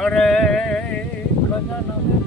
હરે ભજન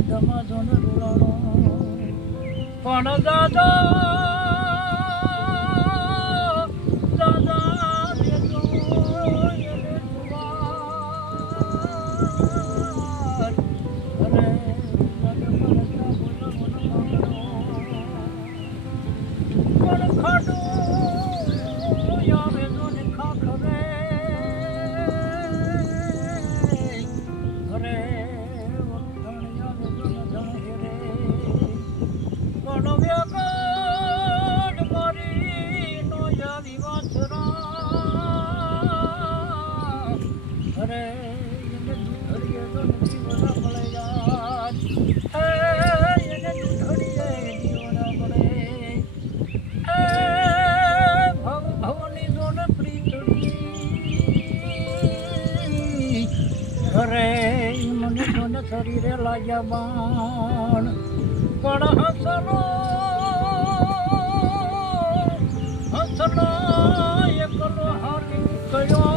ધમ ધન પણ દાદા રે મનુષ્યને શરીરે લાગ્યા બાણ પણ હસલો હસલો એકલો હારી કયો